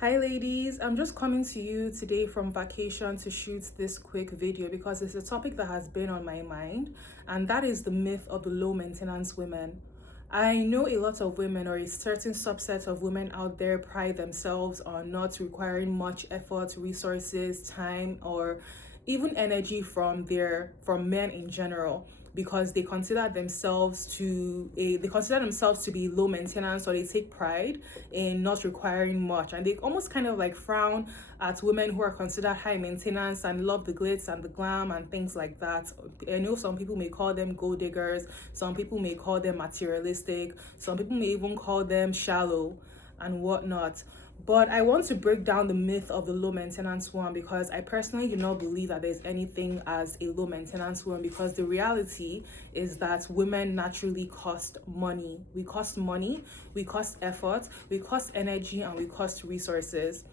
Hi ladies, I'm just coming to you today from vacation to shoot this quick video because it's a topic that has been on my mind, and that is the myth of the low maintenance women. I know a lot of women, or a certain subset of women out there, pride themselves on not requiring much effort, resources, time, or even energy from men in general, because they consider themselves to be low maintenance, or they take pride in not requiring much, and they almost kind of like frown at women who are considered high maintenance and love the glitz and the glam and things like that. I know some people may call them gold diggers, some people may call them materialistic, some people may even call them shallow and whatnot. But I want to break down the myth of the low maintenance one, because I personally do not believe that there's anything as a low maintenance one, because the reality is that women naturally cost money. We cost money, we cost effort, we cost energy, and we cost resources.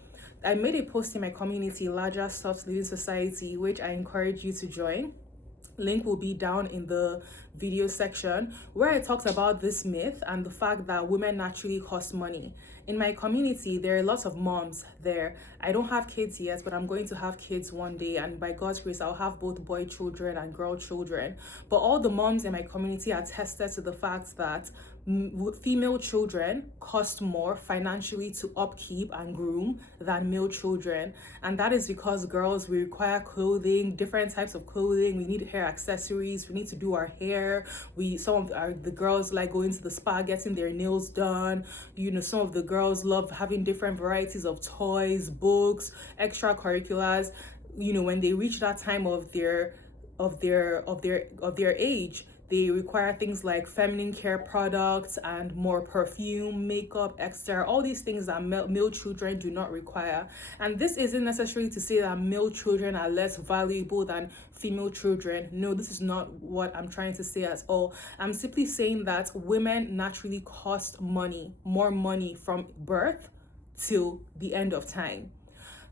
I made a post in my community, LAJA Soft Living Society, which I encourage you to join. Link will be down in the video section, where I talked about this myth and the fact that women naturally cost money. In my community, there are lots of moms there. I don't have kids yet, but I'm going to have kids one day, and by God's grace, I'll have both boy children and girl children. But all the moms in my community attested to the fact that female children cost more financially to upkeep and groom than male children, and that is because girls, we require clothing, different types of clothing, we need hair accessories, we need to do our hair, the girls like going to the spa, getting their nails done, some of the girls love having different varieties of toys, books, extracurriculars. When they reach that time of their age, they require things like feminine care products and more perfume, makeup, etc. All these things that male children do not require. And this isn't necessarily to say that male children are less valuable than female children. No, this is not what I'm trying to say at all. I'm simply saying that women naturally cost money, more money from birth till the end of time.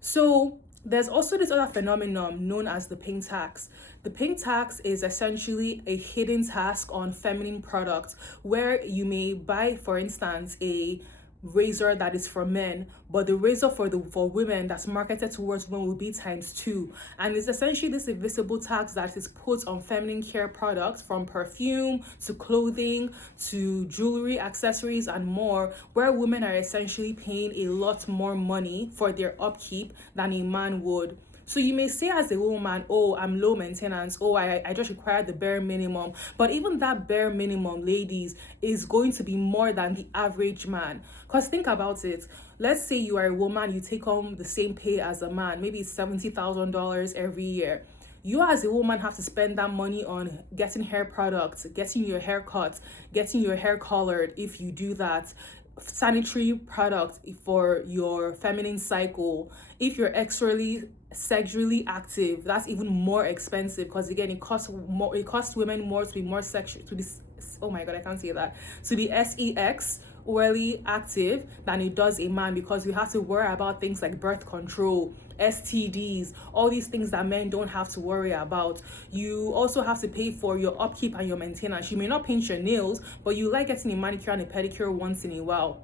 So there's also this other phenomenon known as the pink tax. The pink tax is essentially a hidden tax on feminine products, where you may buy, for instance, a razor that is for men, but the razor for women that's marketed towards women will be ×2. And it's essentially this invisible tax that is put on feminine care products, from perfume to clothing to jewelry, accessories, and more, where women are essentially paying a lot more money for their upkeep than a man would. So you may say as a woman, oh, I'm low maintenance, oh, I just require the bare minimum. But even that bare minimum, ladies, is going to be more than the average man. Because think about it. Let's say you are a woman, you take home the same pay as a man, maybe it's $70,000 every year. You as a woman have to spend that money on getting hair products, getting your hair cut, getting your hair colored if you do that, sanitary products for your feminine cycle. If you're sexually active, that's even more expensive, because again, it costs women more to be more sexual, to be, oh my god, I can't say that, to be sexually active than it does a man, because we have to worry about things like birth control, STDs, all these things that men don't have to worry about. You also have to pay for your upkeep and your maintenance. You may not paint your nails, but you like getting a manicure and a pedicure once in a while.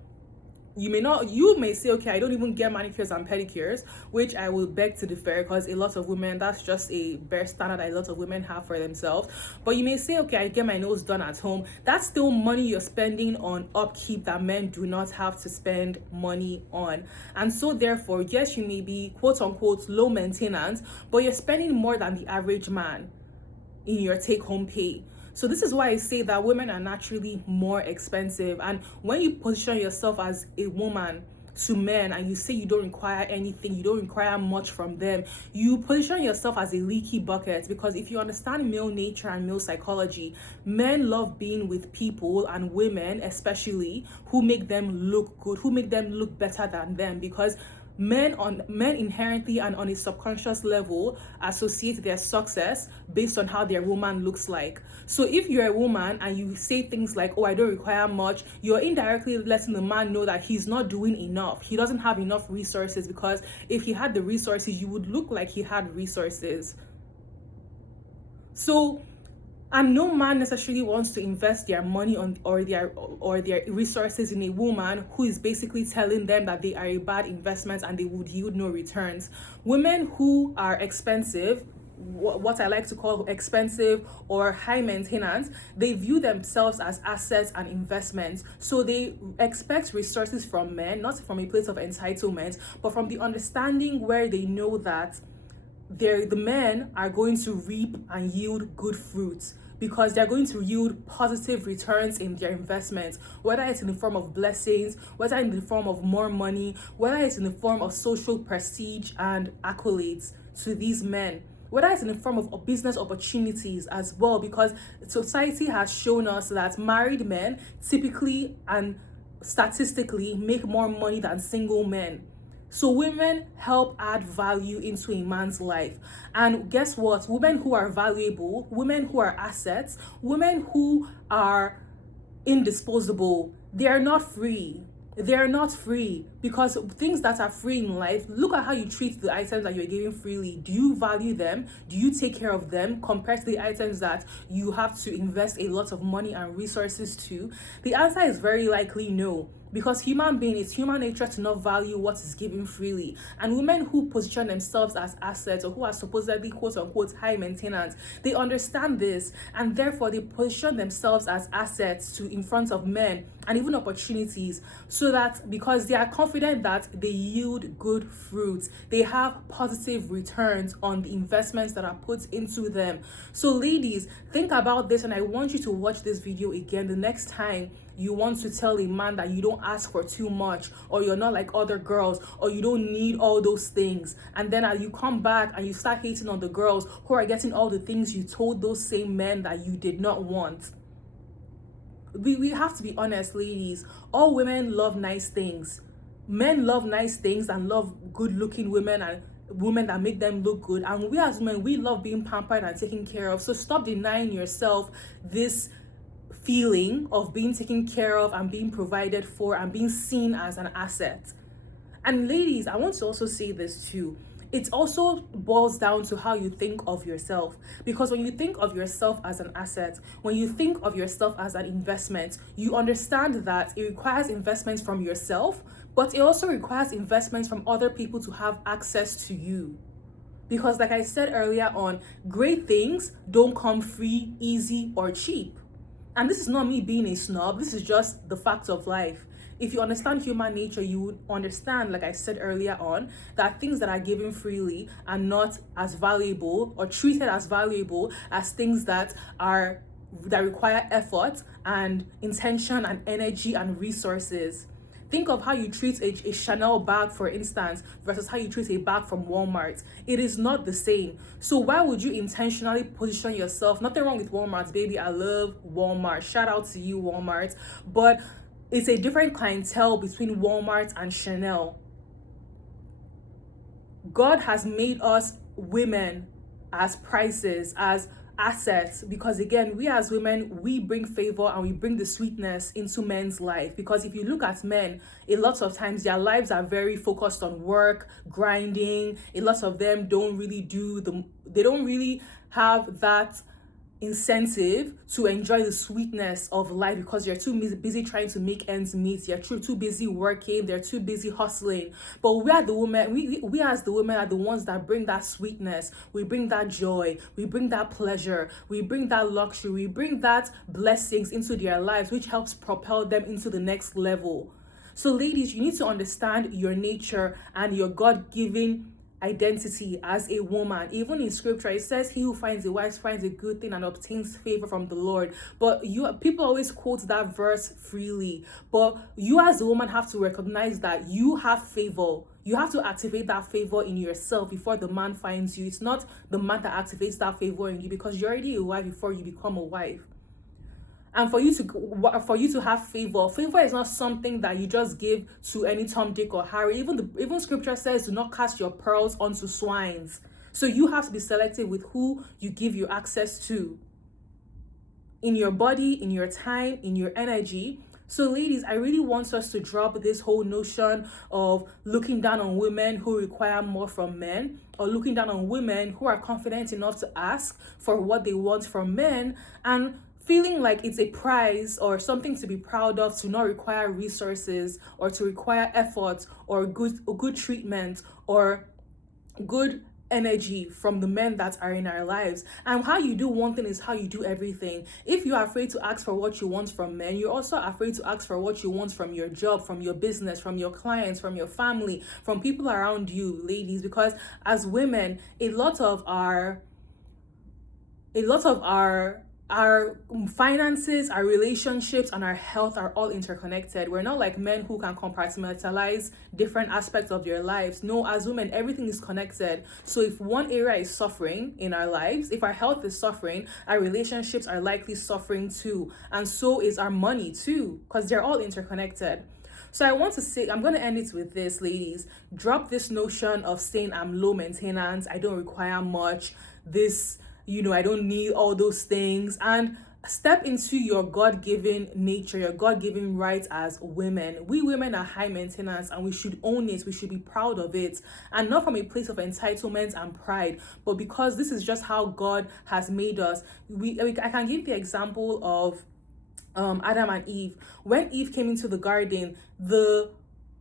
You may say, okay, I don't even get manicures and pedicures, which I will beg to differ, because a lot of women, that's just a bare standard that a lot of women have for themselves. But you may say, okay, I get my nails done at home. That's still money you're spending on upkeep that men do not have to spend money on. And so therefore, yes, you may be quote unquote low maintenance, but you're spending more than the average man in your take home pay. So this is why I say that women are naturally more expensive. And when you position yourself as a woman to men and you say you don't require anything, you don't require much from them, you position yourself as a leaky bucket. Because if you understand male nature and male psychology, men love being with people, and women especially, who make them look good, who make them look better than them, because men inherently and on a subconscious level associate their success based on how their woman looks like. So if you're a woman and you say things like, oh, I don't require much, you're indirectly letting the man know that he's not doing enough. He doesn't have enough resources, because if he had the resources, you would look like he had resources. So And no man necessarily wants to invest their money on or their resources in a woman who is basically telling them that they are a bad investment and they would yield no returns. Women who are expensive, what I like to call expensive or high maintenance, they view themselves as assets and investments. So they expect resources from men, not from a place of entitlement, but from the understanding where they know that the men are going to reap and yield good fruits, because they're going to yield positive returns in their investments, whether it's in the form of blessings, whether in the form of more money, whether it's in the form of social prestige and accolades to these men, whether it's in the form of business opportunities as well, because society has shown us that married men typically and statistically make more money than single men. So women help add value into a man's life. And guess what? Women who are valuable, women who are assets, women who are indisposable, they are not free. They are not free, because things that are free in life, look at how you treat the items that you're giving freely. Do you value them? Do you take care of them compared to the items that you have to invest a lot of money and resources to? The answer is very likely no, because it's human nature to not value what is given freely. And women who position themselves as assets, or who are supposedly quote unquote high maintenance, they understand this, and therefore they position themselves as assets in front of men and even opportunities, so that because they are confident that they yield good fruits, they have positive returns on the investments that are put into them. So ladies, think about this, and I want you to watch this video again the next time you want to tell a man that you don't ask for too much, or you're not like other girls, or you don't need all those things. And then as you come back and you start hating on the girls who are getting all the things you told those same men that you did not want. We have to be honest, ladies. All women love nice things. Men love nice things and love good looking women and women that make them look good. And we as women, we love being pampered and taken care of. So stop denying yourself this feeling of being taken care of and being provided for and being seen as an asset. And ladies, I want to also say this too. It also boils down to how you think of yourself. Because when you think of yourself as an asset, when you think of yourself as an investment, you understand that it requires investments from yourself, but it also requires investments from other people to have access to you. Because like I said earlier on, great things don't come free, easy, or cheap. And this is not me being a snob, this is just the fact of life. If you understand human nature, you would understand, like I said earlier on, that things that are given freely are not as valuable or treated as valuable as things that require effort and intention and energy and resources. Think of how you treat a Chanel bag, for instance, versus how you treat a bag from Walmart. It is not the same. So why would you intentionally position yourself? Nothing wrong with Walmart, baby. I love Walmart. Shout out to you, Walmart. But it's a different clientele between Walmart and Chanel. God has made us women as prices, as assets, because again, we as women, we bring favor and we bring the sweetness into men's life. Because if you look at men, a lot of times their lives are very focused on work, grinding. A lot of them don't really have that incentive to enjoy the sweetness of life, because you're too busy trying to make ends meet. You're too busy working. They're too busy hustling. But we are the women. We as the women are the ones that bring that sweetness. We bring that joy. We bring that pleasure. We bring that luxury. We bring that blessings into their lives, which helps propel them into the next level. So ladies, you need to understand your nature and your God-given identity as a woman. Even in scripture, it says, he who finds a wife finds a good thing and obtains favor from the Lord. But people always quote that verse freely. But you as a woman have to recognize that you have favor. You have to activate that favor in yourself before the man finds you. It's not the man that activates that favor in you, because you're already a wife before you become a wife. And for you to have favor is not something that you just give to any Tom, Dick, or Harry. Even scripture says, do not cast your pearls onto swines. So you have to be selective with who you give your access to in your body, in your time, in your energy, So ladies, I really want us to drop this whole notion of looking down on women who require more from men, or looking down on women who are confident enough to ask for what they want from men, and feeling like it's a prize or something to be proud of to not require resources, or to require effort, or good treatment, or good energy from the men that are in our lives. And how you do one thing is how you do everything. If you are afraid to ask for what you want from men, you're also afraid to ask for what you want from your job, from your business, from your clients, from your family, from people around you, ladies. Because as women, a lot of our our finances, our relationships, and our health are all interconnected. We're not like men who can compartmentalize different aspects of their lives. No, as women, everything is connected. So if one area is suffering in our lives, if our health is suffering, our relationships are likely suffering too. And so is our money too, because they're all interconnected. So I want to say, I'm going to end it with this, ladies. Drop this notion of saying I'm low maintenance, I don't require much, I don't need all those things, and step into your God-given nature, your God-given rights as women. We women are high maintenance, and we should own it. We should be proud of it, and not from a place of entitlement and pride, but because this is just how God has made us. I can give the example of Adam and Eve. When Eve came into the garden,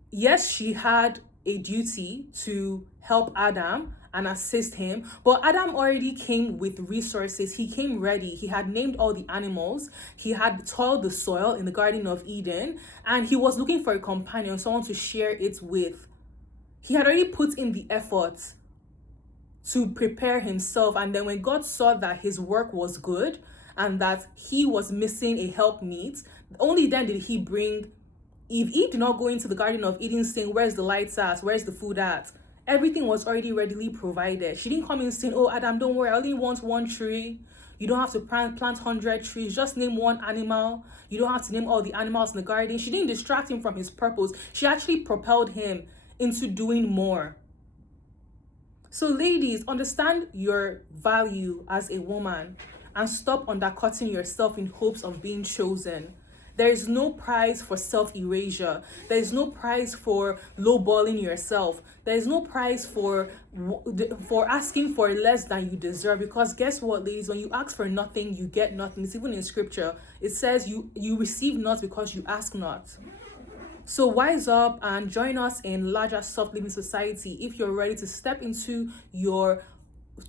yes, she had a duty to help Adam and assist him, but Adam already came with resources. He came ready. He had named all the animals. He had toiled the soil in the Garden of Eden, and he was looking for a companion, someone to share it with. He had already put in the effort to prepare himself, and then when God saw that his work was good and that he was missing a helpmeet, only then did he bring Eve. Eve did not go into the Garden of Eden saying, where's the lights at? Where's the food at? Everything was already readily provided. She didn't come in saying, oh, Adam, don't worry, I only want one tree. You don't have to plant 100 trees. Just name one animal. You don't have to name all the animals in the garden. She didn't distract him from his purpose. She actually propelled him into doing more. So ladies, understand your value as a woman and stop undercutting yourself in hopes of being chosen. There is no prize for self-erasure. There is no prize for lowballing yourself. There is no prize for asking for less than you deserve. Because guess what, ladies? When you ask for nothing, you get nothing. It's even in scripture. It says you receive not because you ask not. So wise up and join us in LAJA Soft Living Society if you're ready to step into your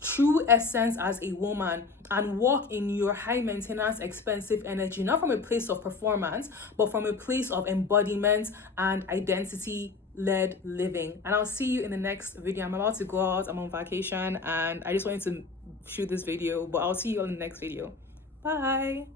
true essence as a woman and walk in your high maintenance, expensive energy, not from a place of performance, but from a place of embodiment and identity led living. And I'll see you in the next video. I'm about to go out. I'm on vacation and I just wanted to shoot this video, but I'll see you on the next video. Bye.